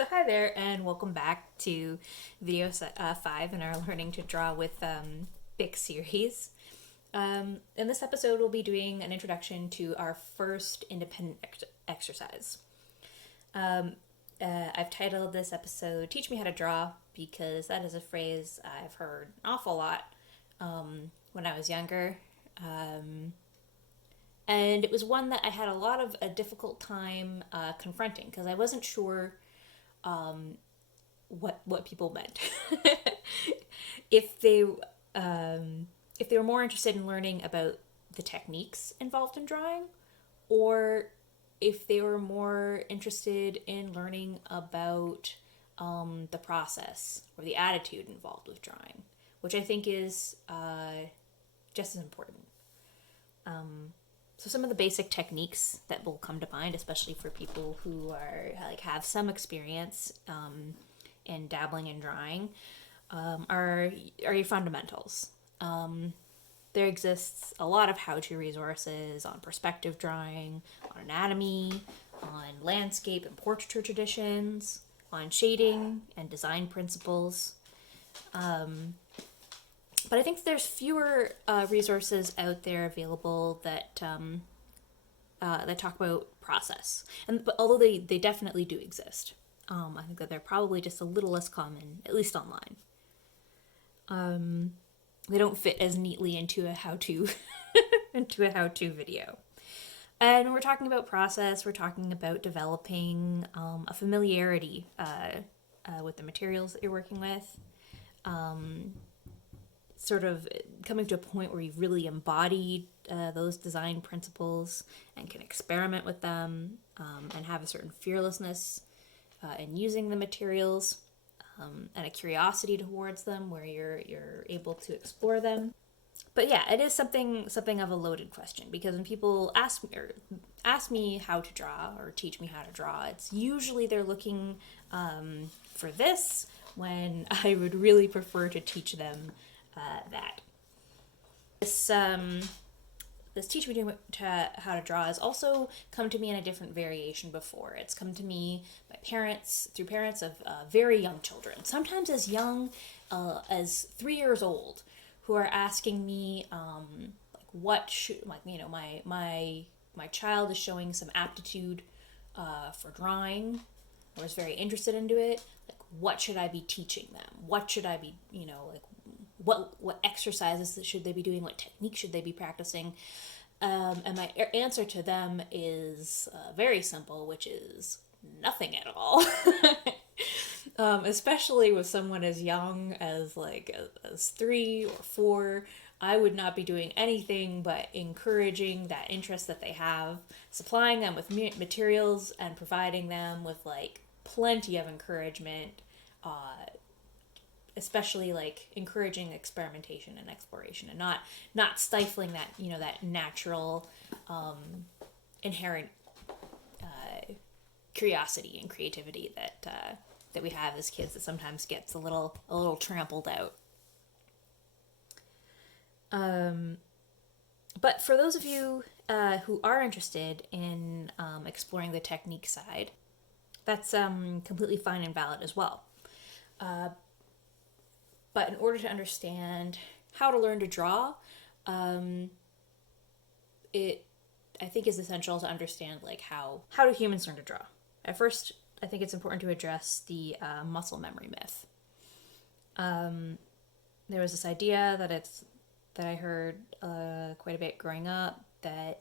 So hi there, and welcome back to video 5 in our Learning to Draw with Bic series. In this episode, we'll be doing an introduction to our first independent exercise. I've titled this episode "Teach Me How to Draw" because that is a phrase I've heard an awful lot when I was younger. And it was one that I had a lot of a difficult time confronting because I wasn't sure what people meant. if they if they were more interested in learning about the techniques involved in drawing, or if they were more interested in learning about the process or the attitude involved with drawing, which I think is just as important. So some of the basic techniques that will come to mind, especially for people who are have some experience in dabbling in drawing, are your fundamentals. There exists a lot of how-to resources on perspective drawing, on anatomy, on landscape and portraiture traditions, on shading and design principles. But I think there's fewer resources out there available that talk about process. But although they definitely do exist, I think that they're probably just a little less common, at least online. They don't fit as neatly into a how-to video. And when we're talking about process, we're talking about developing a familiarity with the materials that you're working with. Sort of coming to a point where you've really embodied those design principles and can experiment with them and have a certain fearlessness in using the materials and a curiosity towards them where you're able to explore them. But yeah, it is something of a loaded question, because when people ask me how to draw or teach me how to draw, it's usually they're looking for this, when I would really prefer to teach them that. This teach me how to draw has also come to me in a different variation before. It's come to me by through parents of very young children, sometimes as young as 3 years old, who are asking me what should, my child is showing some aptitude for drawing, or is very interested into it. What should I be teaching them? What should I be, what exercises should they be doing? What technique should they be practicing? And my answer to them is very simple, which is nothing at all. Especially with someone as young as as 3 or 4, I would not be doing anything but encouraging that interest that they have, supplying them with materials and providing them with plenty of encouragement, especially encouraging experimentation and exploration, and not stifling that that natural inherent curiosity and creativity that we have as kids, that sometimes gets a little trampled out. But for those of you who are interested in exploring the technique side, that's completely fine and valid as well. But in order to understand how to learn to draw, it, I think, is essential to understand how do humans learn to draw. At first, I think it's important to address the muscle memory myth. There was this idea that I heard quite a bit growing up, that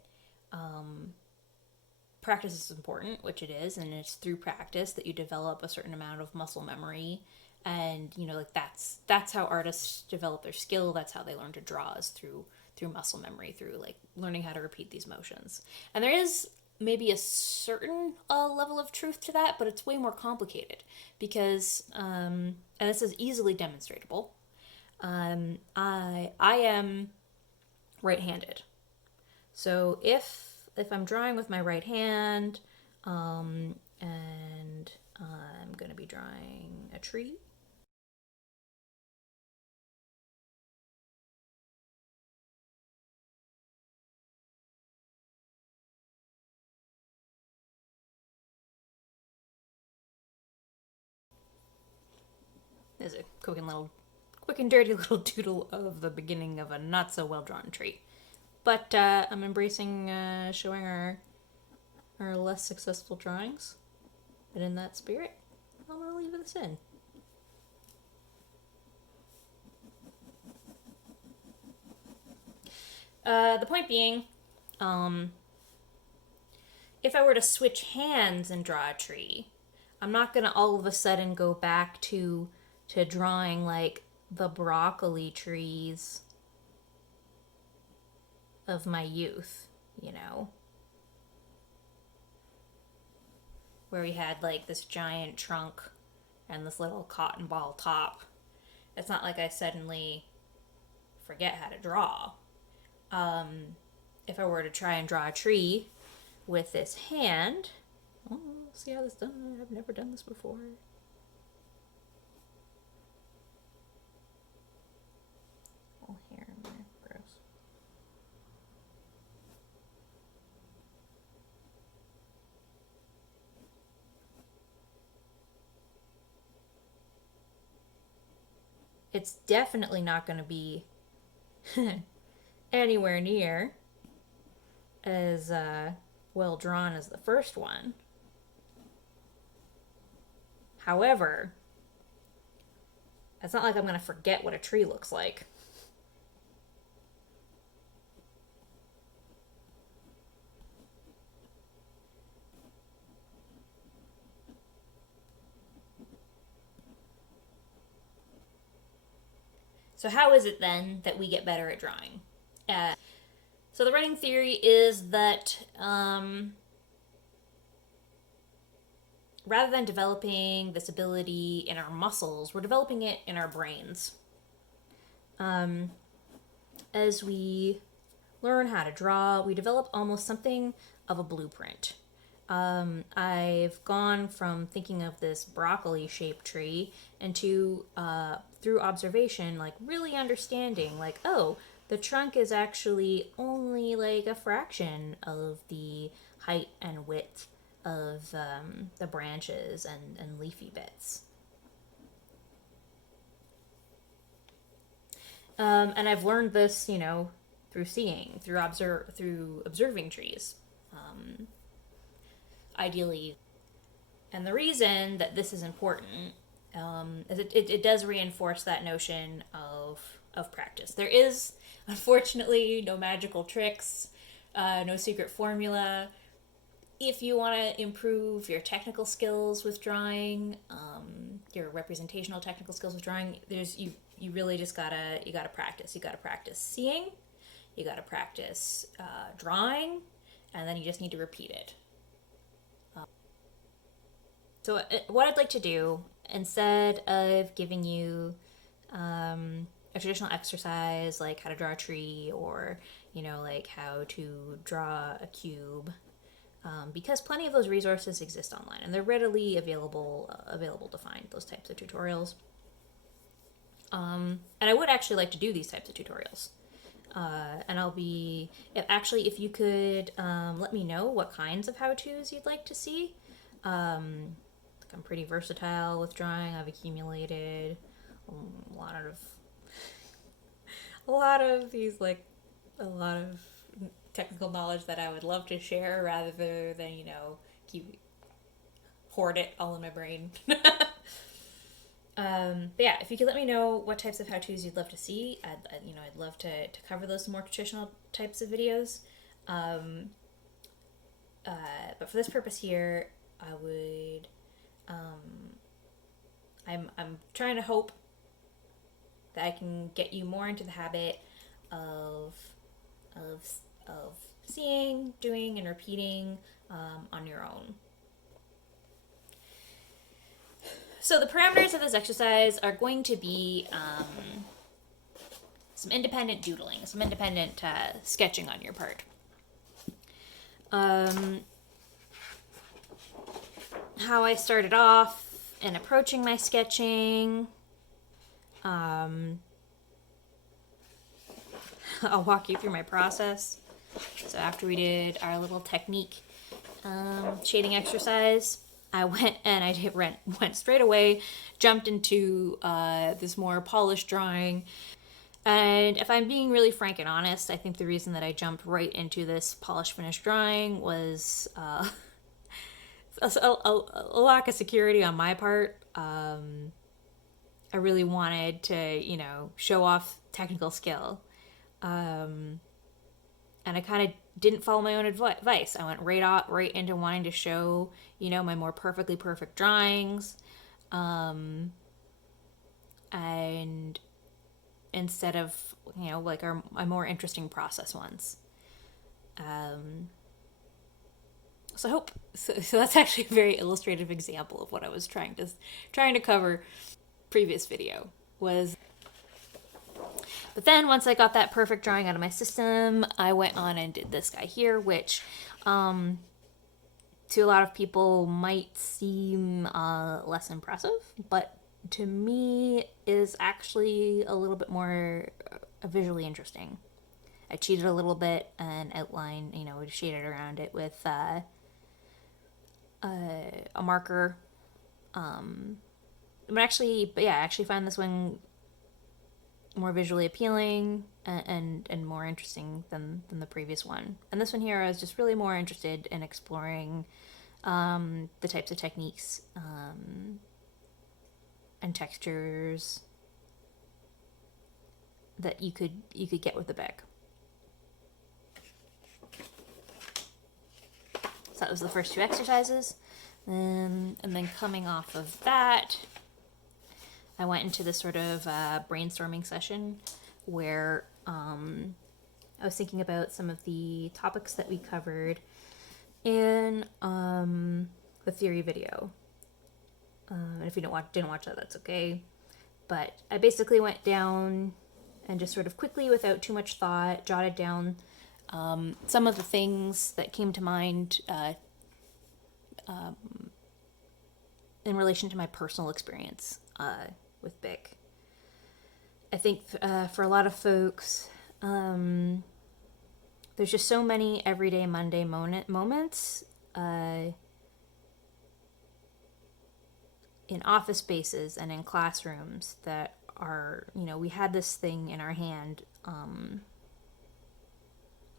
practice is important, which it is, and it's through practice that you develop a certain amount of muscle memory. And that's how artists develop their skill. That's how they learn to draw, is through muscle memory, through learning how to repeat these motions. And there is maybe a certain level of truth to that, but it's way more complicated, because and this is easily demonstratable. I am right-handed, so if I'm drawing with my right hand, and I'm going to be drawing a tree, There's a quick and dirty little doodle of the beginning of a not so well drawn tree. But I'm embracing showing our less successful drawings. And in that spirit, I'm going to leave this in. The point being, if I were to switch hands and draw a tree, I'm not going to all of a sudden go back to drawing like the broccoli trees of my youth, you know? Where we had like this giant trunk and this little cotton ball top. It's not like I suddenly forget how to draw. If I were to try and draw a tree with this hand, see how this is done? I've never done this before. Oh, here, gross. It's definitely not going to be anywhere near as well drawn as the first one. However, it's not like I'm going to forget what a tree looks like. So how is it then that we get better at drawing? So the running theory is that rather than developing this ability in our muscles, we're developing it in our brains. As we learn how to draw, we develop almost something of a blueprint. I've gone from thinking of this broccoli-shaped tree into, through observation, like really understanding, like, oh, the trunk is actually only like a fraction of the height and width of the branches and leafy bits. And I've learned this, you know, through seeing, through observing trees. Ideally. And the reason that this is important is it does reinforce that notion of practice. There is, unfortunately, no magical tricks, no secret formula. If you want to improve your technical skills with drawing, your representational technical skills with drawing, you really just gotta practice. You gotta practice seeing, you gotta practice drawing, and then you just need to repeat it. So what I'd like to do, instead of giving you a traditional exercise like how to draw a tree or, you know, like how to draw a cube, because plenty of those resources exist online and they're readily available to find those types of tutorials. And I would actually like to do these types of tutorials. And I'll be, if you could let me know what kinds of how-tos you'd like to see. I'm pretty versatile with drawing. I've accumulated a lot of technical knowledge that I would love to share rather than, you know, hoard it all in my brain. But yeah, if you could let me know what types of how-tos you'd love to see, I'd love to cover those more traditional types of videos. But for this purpose here, I would, I'm trying to hope that I can get you more into the habit of seeing, doing, and repeating on your own. So the parameters of this exercise are going to be some independent doodling, some independent sketching on your part. How I started off in approaching my sketching. I'll walk you through my process. So after we did our little technique shading exercise, I went straight away, jumped into this more polished drawing. And if I'm being really frank and honest, I think the reason that I jumped right into this polished finished drawing was a lack of security on my part. I really wanted to, show off technical skill. And I kind of didn't follow my own advice. I went right into wanting to show, my more perfectly perfect drawings. And instead of, like my more interesting process ones. So that's actually a very illustrative example of what I was trying to cover previous video was. But then once I got that perfect drawing out of my system, I went on and did this guy here, which to a lot of people might seem less impressive, but to me is actually a little bit more visually interesting. I cheated a little bit and outlined, shaded around it with a marker. I actually find this one more visually appealing and more interesting than the previous one. And this one here, I was just really more interested in exploring the types of techniques and textures that you could get with the Bic. So that was the first two exercises. And then coming off of that, I went into this sort of brainstorming session where I was thinking about some of the topics that we covered in the theory video. And if you didn't watch that, that's okay. But I basically went down and just sort of quickly, without too much thought, jotted down some of the things that came to mind in relation to my personal experience with Bic. I think for a lot of folks, there's just so many everyday Monday moments in office spaces and in classrooms that are, we had this thing in our hand,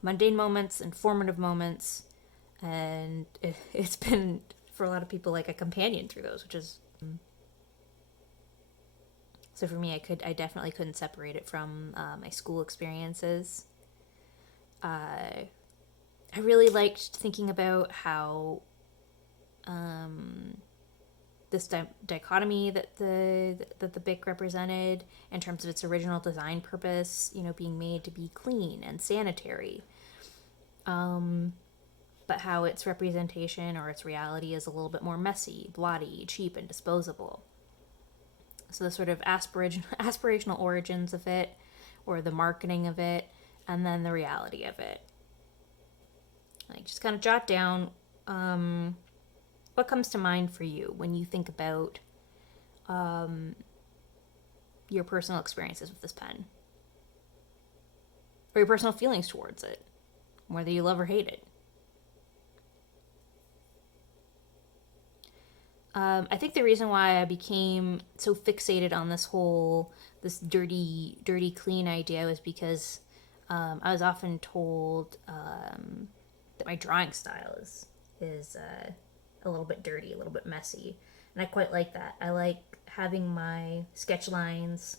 mundane moments, informative moments, and it's been, for a lot of people, like a companion through those, which is... So for me, I definitely couldn't separate it from my school experiences. I really liked thinking about how this dichotomy that the Bic represented in terms of its original design purpose, being made to be clean and sanitary, but how its representation or its reality is a little bit more messy, blotty, cheap, and disposable. So the sort of aspirational origins of it, or the marketing of it, and then the reality of it. Like, just kind of jot down what comes to mind for you when you think about your personal experiences with this pen, or your personal feelings towards it, whether you love or hate it. I think the reason why I became so fixated on this dirty, clean idea was because I was often told that my drawing style is a little bit dirty, a little bit messy. And I quite like that. I like having my sketch lines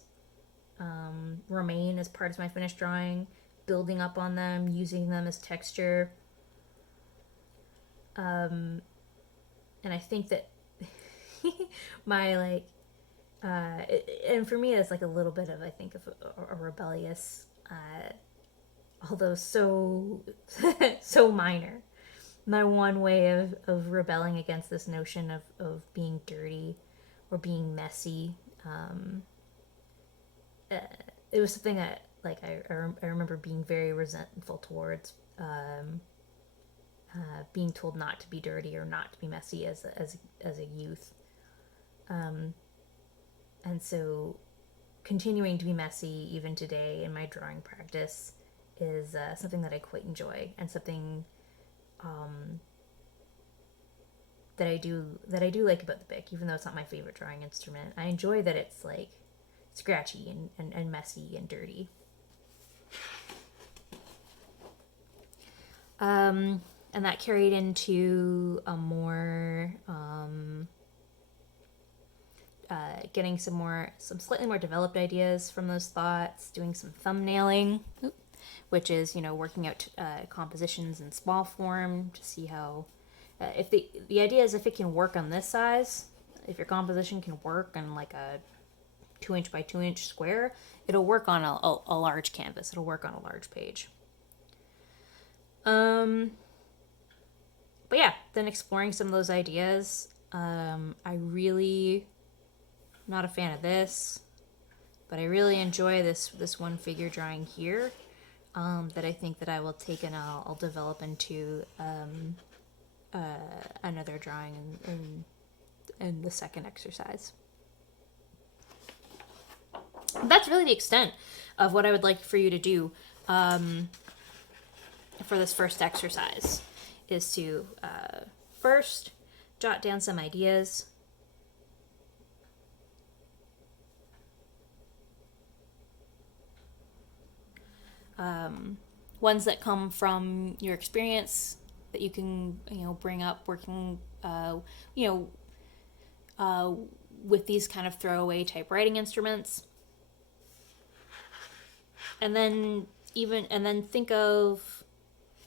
remain as part of my finished drawing, building up on them, using them as texture. And I think that my and for me it's like a little bit of, I think, of a rebellious, although so minor, my one way of rebelling against this notion of being dirty or being messy. It was something that, like, I remember being very resentful towards, being told not to be dirty or not to be messy as a youth. And so continuing to be messy even today in my drawing practice is something that I quite enjoy, and something that I do like about the Bic, even though it's not my favorite drawing instrument. I enjoy that it's like scratchy and messy and dirty. And that carried into a more getting some slightly more developed ideas from those thoughts, doing some thumbnailing, which is, working out compositions in small form to see how, if the idea is if it can work on this size, if your composition can work on like a 2-inch by 2-inch square, it'll work on a large canvas. It'll work on a large page. But yeah, then exploring some of those ideas. I really, not a fan of this, but I really enjoy this one figure drawing here, that I think that I will take and I'll develop into another drawing in the second exercise. That's really the extent of what I would like for you to do for this first exercise, is to first jot down some ideas. Ones that come from your experience that you can, bring up working, with these kind of throwaway type writing instruments. And then think of,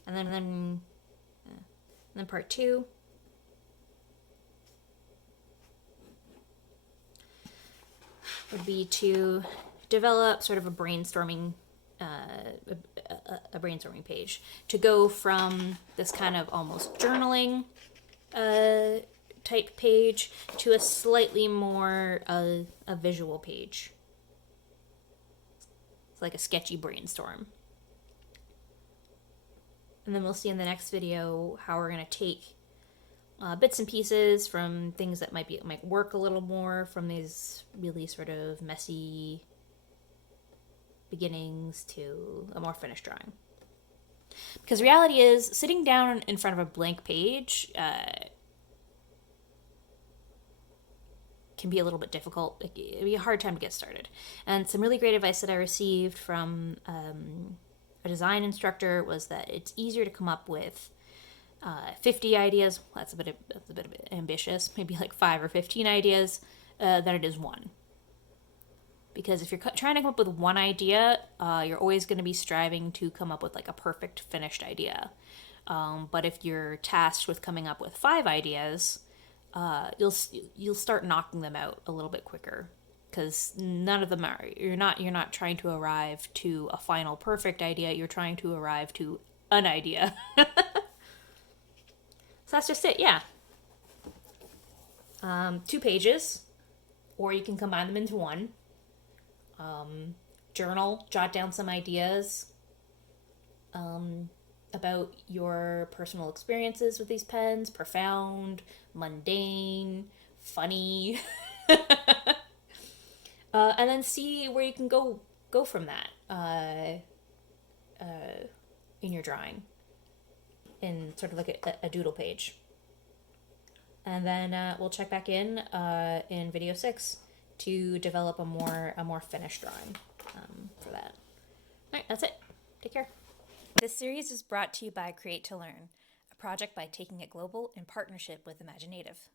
and then part 2. Would be to develop sort of a brainstorming page, to go from this kind of almost journaling type page to a slightly more a visual page. It's like a sketchy brainstorm. And then we'll see in the next video how we're going to take bits and pieces from things that might work a little more from these really sort of messy beginnings to a more finished drawing. Because reality is, sitting down in front of a blank page can be a little bit difficult. It can be a hard time to get started. And some really great advice that I received from a design instructor was that it's easier to come up with 50 ideas. That's a bit ambitious. Maybe like 5 or 15 ideas than it is one. Because if you're trying to come up with one idea, you're always going to be striving to come up with like a perfect finished idea. But if you're tasked with coming up with 5 ideas, you'll start knocking them out a little bit quicker, because none of them are. You're not trying to arrive to a final perfect idea. You're trying to arrive to an idea. So that's just it. Yeah. 2 pages, or you can combine them into one. Journal, jot down some ideas about your personal experiences with these pens, profound, mundane, funny, and then see where you can go from that in your drawing, in sort of like a doodle page. And then we'll check back in video 6 to develop a more finished drawing for that. All right, that's it. Take care. This series is brought to you by Create to Learn, a project by Taking It Global in partnership with Imaginative.